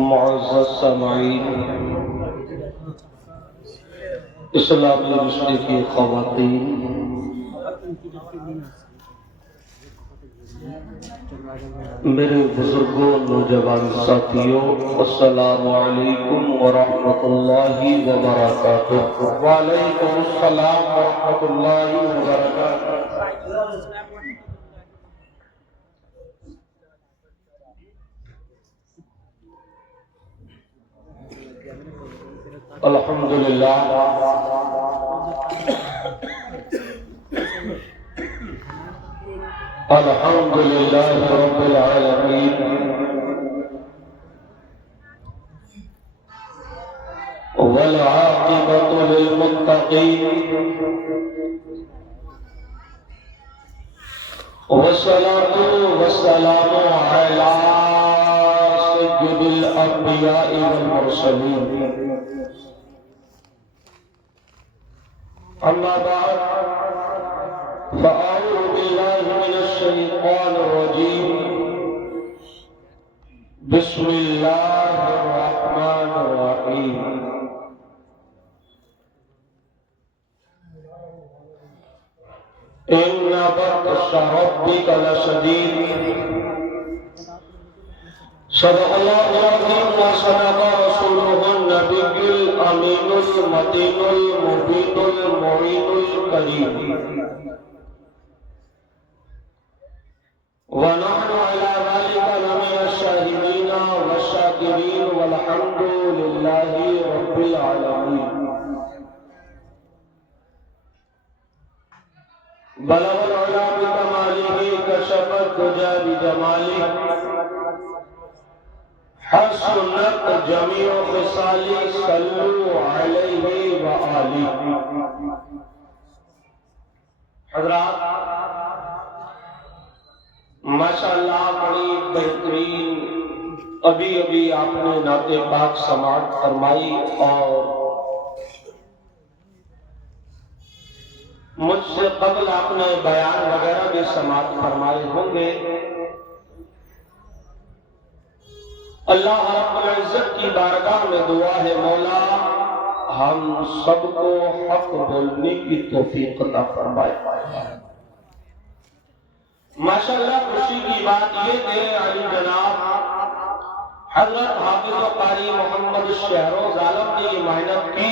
معزز سامعین، اسلامی رشتے کی خواتین، میرے بزرگوں نوجوان ساتھیوں، السلام علیکم ورحمۃ اللہ وبرکاتہ۔ وعلیکم السلام ورحمۃ اللہ وبرکاتہ۔ الحمدللہ الحمدللہ رب العالمین، والعاقبۃ للمتقین، والصلاة والسلام علی سید الانبیاء والمرسلین، اما بعد فاعوذ باللہ من الشیطان الرجیم، بسم اللہ الرحمن الرحیم۔ ان بطش ربک لشدید، صدق اللہ العظیم وصدق رسولہ النبی الامین المتین المبین المعین الکریم، ونحن على ذلك لمن الشاهدين والشاكرين والحمد لله رب العالمين۔ بلغ العلا بكماله، كشف الدجى بجماله، حسنت جميع خصاله، صلوا عليه وآله۔ حضرات، ماشاءاللہ بڑی بہترین ابھی آپ نے نعت پاک سماعت فرمائی، اور مجھ سے قبل آپ نے بیان وغیرہ بھی سماعت فرمائے ہوں گے۔ اللہ رب العزت کی بارگاہ میں دعا ہے، مولا ہم سب کو حق بولنے کی توفیق عطا فرمائے۔ ماشاءاللہ خوشی کی بات یہ کہ علی جناب حضرت حافظ و قاری محمد شہروز عالم نے یہ محنت کی،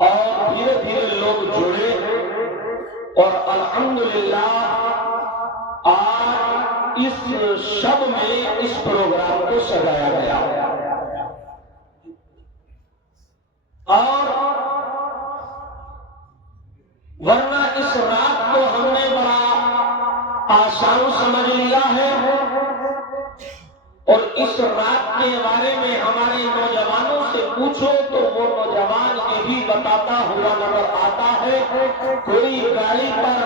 اور دھیرے دھیرے لوگ جڑے، اور الحمدللہ آج اس شب میں اس پروگرام کو سجایا گیا، اور ورنہ اس رات کو ہم نے بڑا آسان سمجھ لیا ہے، اور اس رات کے بارے میں ہمارے نوجوانوں سے پوچھو تو وہ نوجوان یہ بھی بتاتا ہوا نظر آتا ہے، کوئی گاڑی پر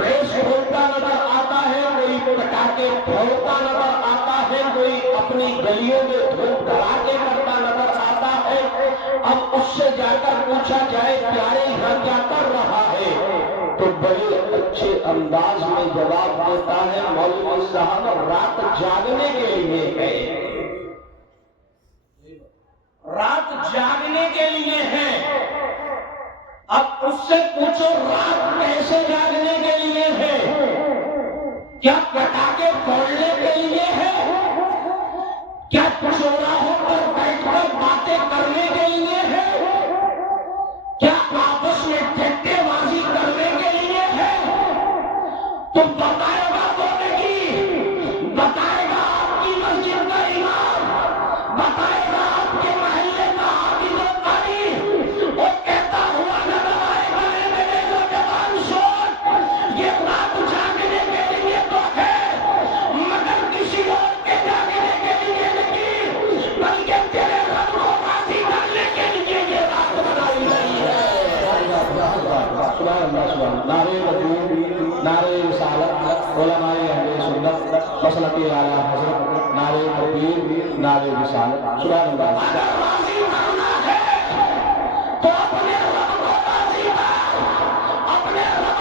ریس کھولتا نظر آتا ہے، کوئی پٹاخے پھوڑتا نظر آتا ہے، کوئی اپنی گلیوں میں دھوم دھڑاکے کرتا نظر آتا ہے۔ اب اس سے جا کر پوچھا جائے پیارے یہاں کیا کر رہا ہے، تو بڑے اچھے انداز میں جواب دیتا ہے، مولوی صاحب رات جاگنے کے لیے ہے، رات جاگنے کے لیے ہے۔ اب اس سے پوچھو رات کیسے جاگنے کے لیے ہے؟ کیا پٹاخے پھوڑنے کے لیے ہے؟ کیا چوراہوں پر بیٹھ کر باتیں کرنے کے لیے ہے؟ کیا آپس میں ٹھٹے بازی کرنے کے لیے ہے؟ تو بتائے گا بولے، بتائے گا آپ کی مسجد کا امام، بتائے گا آپ کے محلے کا حافظ و قاری، وہ کہتا ہوا نظر آئے گا میرے نوجوان سوچ، یہ رات جاگنے کے لیے تو ہے، مگر کسی اور کے جاگنے کے لیے نہیں، بلکہ تیرے رب کو راضی کرنے کے لیے یہ رات بنائی گئی ہے۔ سبحان اللہ، سبحان اللہ، نعرہ تکبیر، نعرہ رسالت، علماء اہل سنت، مسلک اعلیٰ حضرت، نعرہ تکبیر، نعرہ رسالت، سبحان اللہ۔ اگر راضی کرنا ہے تو اپنے رب کو راضی کر، اپنے رب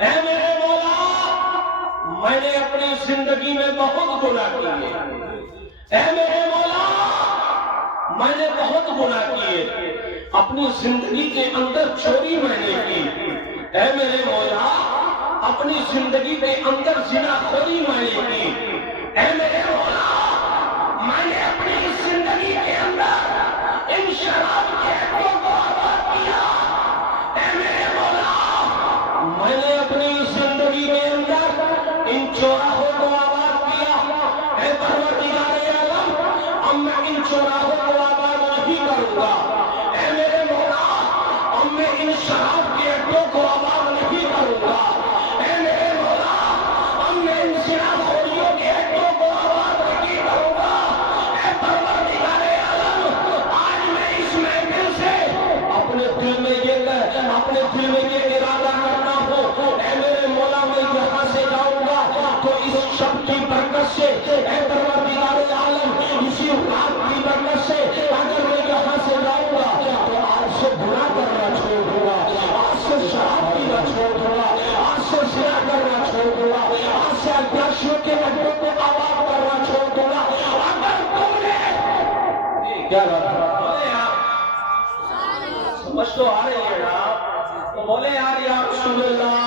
اے میرے مولا میں نے اپنی زندگی میں بہت گناہ کیے، اے میرے مولا میں نے بہت گناہ کیے، اپنی زندگی کے اندر چوری میں نے کی، اے میرے مولا اپنی زندگی کے اندر زنا خوری میں نے کی، اے میرے مولا میں نے اپنی زندگی کے اندر ان شراب کے حقوں کو آباد کیا، اے میرے مولا میں نے اپنی زندگی کے اندر ان چوراہوں کو آباد کیا، اے پروردگار عالم اب میں ان چوراہوں کو آباد نہیں کروں گا، اے میرے مولا اب میں ان شراب کے حقوں کو آباد نہیں کروں گا، اے میرے مولا اب میں ان زنا خوریوں کے حقوں کو آباد نہیں کروں گا، اے پروردگار عالم آج میں اس محفل سے اپنے دل میں یہ ارادہ کرتا ہوں، اے میرے مولا میں یہاں سے جاؤں گا تو اس شب کی برکت سے، اے پروردگار عالم اسی رات کی برکت سے اگر میں یہاں سے جاؤں گا تو آج سے گناہ کرنا چھوڑ دوں گا، آج سے شراب پینا چھوڑ دوں گا، آج سے زنا کرنا چھوڑ دوں گا، آج سے عیاشیوں کے اڈوں کو آباد کرنا چھوڑ دوں گا، اگر تم نے کیا بات ہے سمجھ تو آ رہی ہے نا، تو بولے یار یا رسول اللہ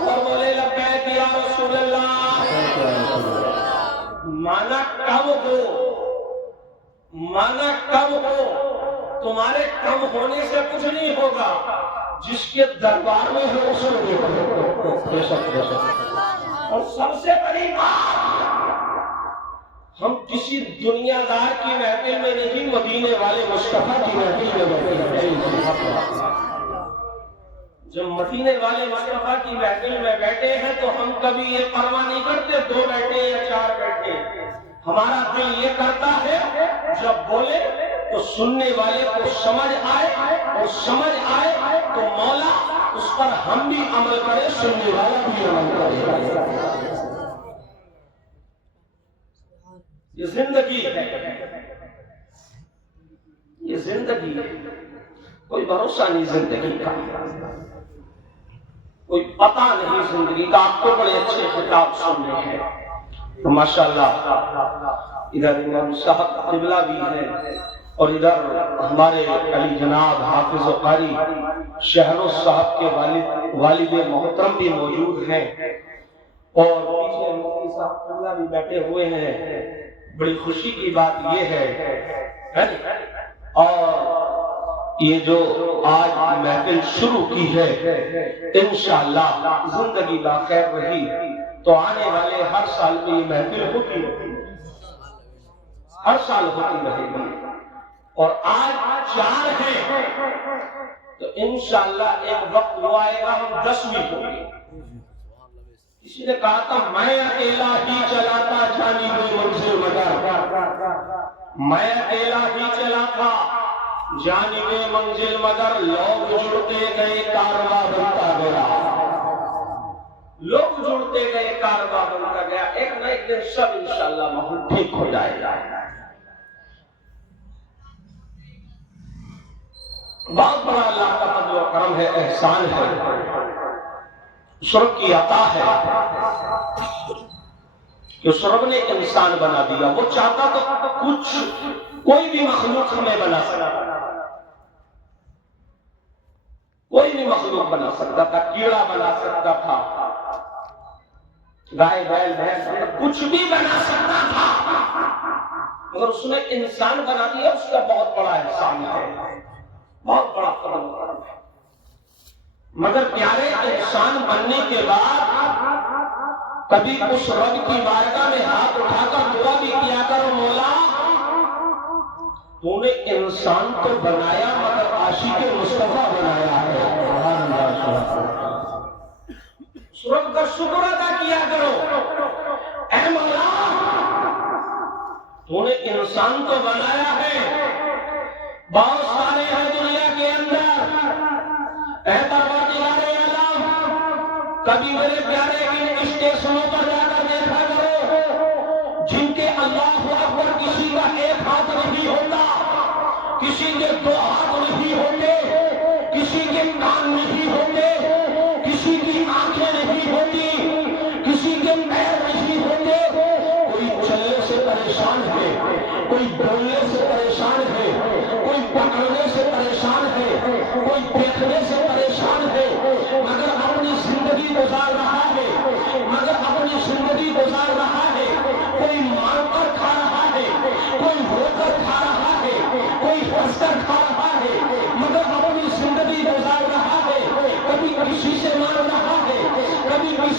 اور بولے لبیک یا رسول اللہ، مانا کم ہو، تمہارے کم ہونے سے کچھ نہیں ہوگا، جس کے دربار میں ہو اس کو دیکھو، اور سب سے بڑی بات ہم کسی دنیا دار کی محفل میں نہیں، مدینے والے مصطفیٰ کی محفل میں جب مدینے والے مصطفیٰ کی محفل میں بیٹھے ہیں تو ہم کبھی یہ پرواہ نہیں کرتے 2 بیٹھے یا 4 بیٹھے، ہمارا دل یہ کرتا ہے جب بولے تو سننے والے کو سمجھ آئے، اور سمجھ آئے تو مولا اس پر ہم بھی عمل کرے، سننے والا بھی عمل کرے۔ یہ زندگی ہے، یہ زندگی ہے، کوئی بھروسہ نہیں زندگی کا، کوئی پتہ نہیں زندگی کا۔ آپ کو بڑے اچھے خطاب سننے ہیں تو ماشاءاللہ ادھر امام صاحب قبلہ بھی ہے اور ادھر ہمارے علی جناب حافظ و قاری شہروز صاحب کے والد محترم بھی موجود ہیں، اور پیچھے مفتی صاحب قبلہ بھی بیٹھے ہوئے ہیں۔ بڑی خوشی کی بات یہ ہے اور یہ جو آج محفل شروع کی ہے انشاءاللہ زندگی باخیر رہی تو آنے والے ہر سال میں یہ محفل ہوتی رہے گی، ہر سال ہوتی رہے گی، اور آج 4 ہیں تو انشاءاللہ ایک وقت وہ آئے گا ہم 10ویں ہوں گے۔ کسی نے کہا تھا میں اکیلا ہی چلاتا جانب منزل مگر، میں اکیلا ہی چلا تھا جانب منزل مگر، لوگ جڑتے گئے کارواں بنتا گیا، لوگ جڑتے گئے کارواں بنتا گیا، ایک نہ ایک دن سب انشاءاللہ ماحول ٹھیک ہو جائے گا۔ بہت بڑا اللہ کا فضل و کرم ہے، احسان ہے، اس رب کی عطا ہے کہ اس رب نے انسان بنا دیا۔ وہ چاہتا تو کچھ کوئی بھی مخلوق ہمیں بنا سکتا، کوئی بھی مخلوق بنا سکتا تھا، کیڑا بنا سکتا تھا، گائے بیل بھینس کچھ بھی بنا سکتا تھا، مگر اس نے انسان بنا دیا، اس کا بہت بڑا احسان ہے، بہت بڑا فضل و کرم ہے۔ مگر پیارے انسان بننے کے بعد کبھی اس رب کی بارگاہ میں ہاتھ اٹھا کر دعا بھی کیا کرو، مولا تو نے انسان تو بنایا مگر عاشق مصطفیٰ بنایا ہے، اس رب کا شکر ادا کیا کرو، اے مولا تو نے انسان تو بنایا ہے، بہت سارے ہیں دنیا کے اندر، اے پروردگار عالم کبھی میرے پیارے ان اسٹیشنوں پر جا کر دیکھا کرو جن کے اللہ اکبر کسی کا ایک ہاتھ نہیں ہوتا، کسی کے 2 ہاتھ نہیں ہوتے، کسی کے کان نہیں ہوتے، کسی کی